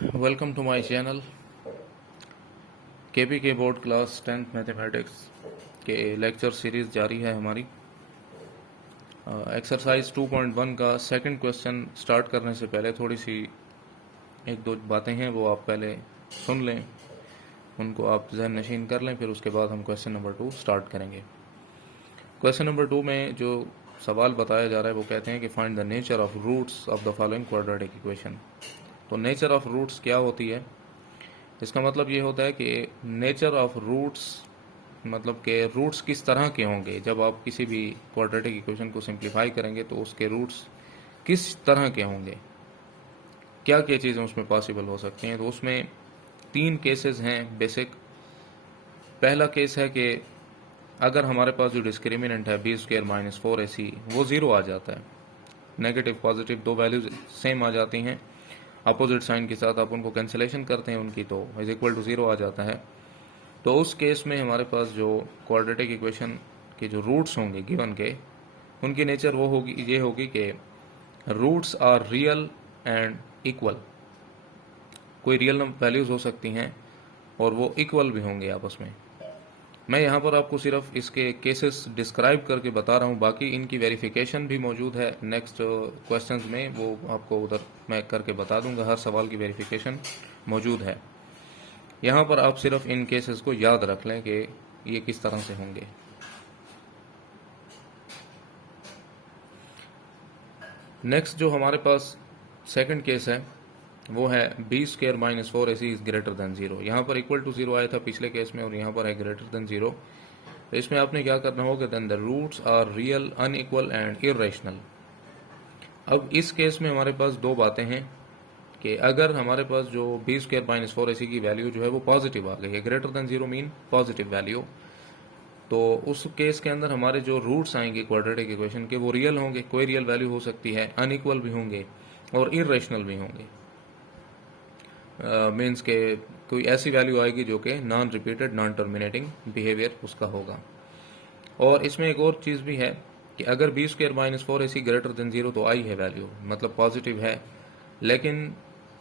Welcome to my channel. KP के board class 10th mathematics के lecture series जारी है हमारी। एक्सरसाइज 2.1 का सेकंड क्वेश्चन स्टार्ट करने से पहले थोड़ी सी एक दो बातें हैं, वो आप पहले सुन लें, उनको आप ज़हन नशीन कर लें, फिर उसके बाद हम क्वेश्चन नंबर 2 स्टार्ट करेंगे। क्वेश्चन नंबर 2 में जो सवाल बताया जा रहा है वो कहते हैं कि find the nature of roots of the following quadratic equation. तो नेचर ऑफ रूट्स क्या होती है, इसका मतलब ये होता है कि नेचर ऑफ रूट्स मतलब कि रूट्स किस तरह के होंगे। जब आप किसी भी क्वाड्रेटिक इक्वेशन को सिंप्लीफाई करेंगे तो उसके रूट्स किस तरह के होंगे, क्या क्या चीज़ें उसमें पॉसिबल हो सकती हैं। तो उसमें 3 केसेस हैं बेसिक। पहला केस है कि अगर हमारे पास जो डिस्क्रिमिनेंट है b² - 4ac वो 0 आ जाता है, नेगेटिव पॉजिटिव दो वैल्यूज सेम आ जाती हैं, अपोजिट साइन के साथ आप उनको कैंसिलेशन करते हैं उनकी, तो इज इक्वल टू 0 आ जाता है। तो उस केस में हमारे पास जो क्वाड्रेटिक इक्वेशन के जो रूट्स होंगे गिवन के, उनकी नेचर वो होगी, ये होगी कि roots are real and equal. कोई रियल वैल्यूज हो सकती हैं और वो इक्वल भी होंगे आपस में। मैं यहाँ पर आपको सिर्फ इसके केसेस डिस्क्राइब करके बता रहा हूँ, बाकी इनकी वेरिफिकेशन भी मौजूद है नेक्स्ट क्वेश्चंस में, वो आपको उधर मैं करके बता दूंगा। हर सवाल की वेरिफिकेशन मौजूद है। यहाँ पर आप सिर्फ इन केसेस को याद रख लें कि ये किस तरह से होंगे। नेक्स्ट जो हमारे पास सेकंड केस है वो है b² - 4ac is greater than 0। यहाँ पर इक्वल टू 0 आया था पिछले केस में और यहाँ पर है ग्रेटर देन 0। तो इसमें आपने क्या करना होगा, then the roots are real, unequal and irrational. अब इस केस में हमारे पास दो बातें हैं कि अगर हमारे पास जो b² - 4ac की वैल्यू जो है वो पॉजिटिव आ गई है, greater than 0 mean positive value, तो उस केस के अंदर हमारे जो रूट्स आएंगे क्वाड्रेटिक इक्वेशन के वो रियल होंगे, कोई रियल वैल्यू हो सकती है, अनइक्वल भी होंगे और इरेशनल भी होंगे। मीन्स के कोई ऐसी वैल्यू आएगी जो कि non repeated, non terminating behaviour उसका होगा। और इसमें एक और चीज़ भी है कि अगर b² - 4ac ग्रेटर देन 0 तो आई है वैल्यू, मतलब पॉजिटिव है, लेकिन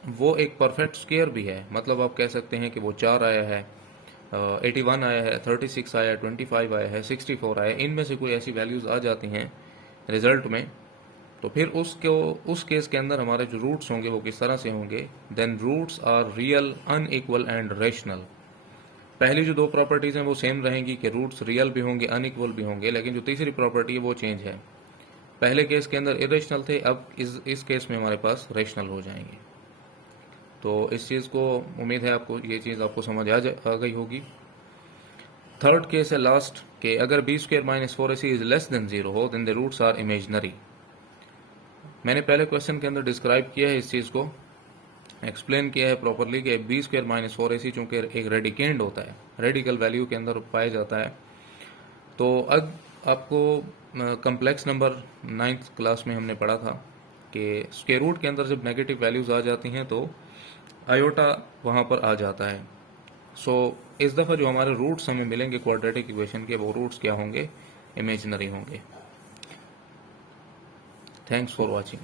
वो एक परफेक्ट स्क्वायर भी है। मतलब आप कह सकते हैं कि वो 4 आया है, 81 आया है, 36 आया है, 25 आया है, 64 आया है, इनमें से कोई ऐसी वैल्यूज़ आ जाती हैं रिजल्ट में, तो फिर उस केस के अंदर हमारे जो रूट्स होंगे वो किस तरह से होंगे, then roots are real, unequal and rational. पहली जो दो प्रॉपर्टीज़ हैं वो सेम रहेंगी कि रूट्स रियल भी होंगे, अनइक्वल भी होंगे, लेकिन जो तीसरी प्रॉपर्टी है वो चेंज है। पहले केस के अंदर इरेशनल थे, अब इस केस में हमारे पास रेशनल हो जाएंगे। तो इस चीज़ को उम्मीद है आपको ये चीज़ आपको समझ आ गई होगी। थर्ड केस है लास्ट कि अगर b² - 4ac is less than 0 हो, then the roots are imaginary. मैंने पहले क्वेश्चन के अंदर डिस्क्राइब किया है, इस चीज़ को एक्सप्लेन किया है प्रॉपरली कि b² - 4ac चूँकि एक रेडिकेंड होता है, रेडिकल वैल्यू के अंदर पाया जाता है। तो अब आपको कम्प्लेक्स नंबर 9th क्लास में हमने पढ़ा था कि स्क्वायर रूट के अंदर जब नेगेटिव वैल्यूज़ आ जाती हैं तो आयोटा वहाँ पर आ जाता है। सो इस दफ़ा जो हमारे रूट्स हमें मिलेंगे क्वाड्रेटिक इक्वेशन के, वो रूट्स क्या होंगे, इमेजिनरी होंगे। Thanks for watching.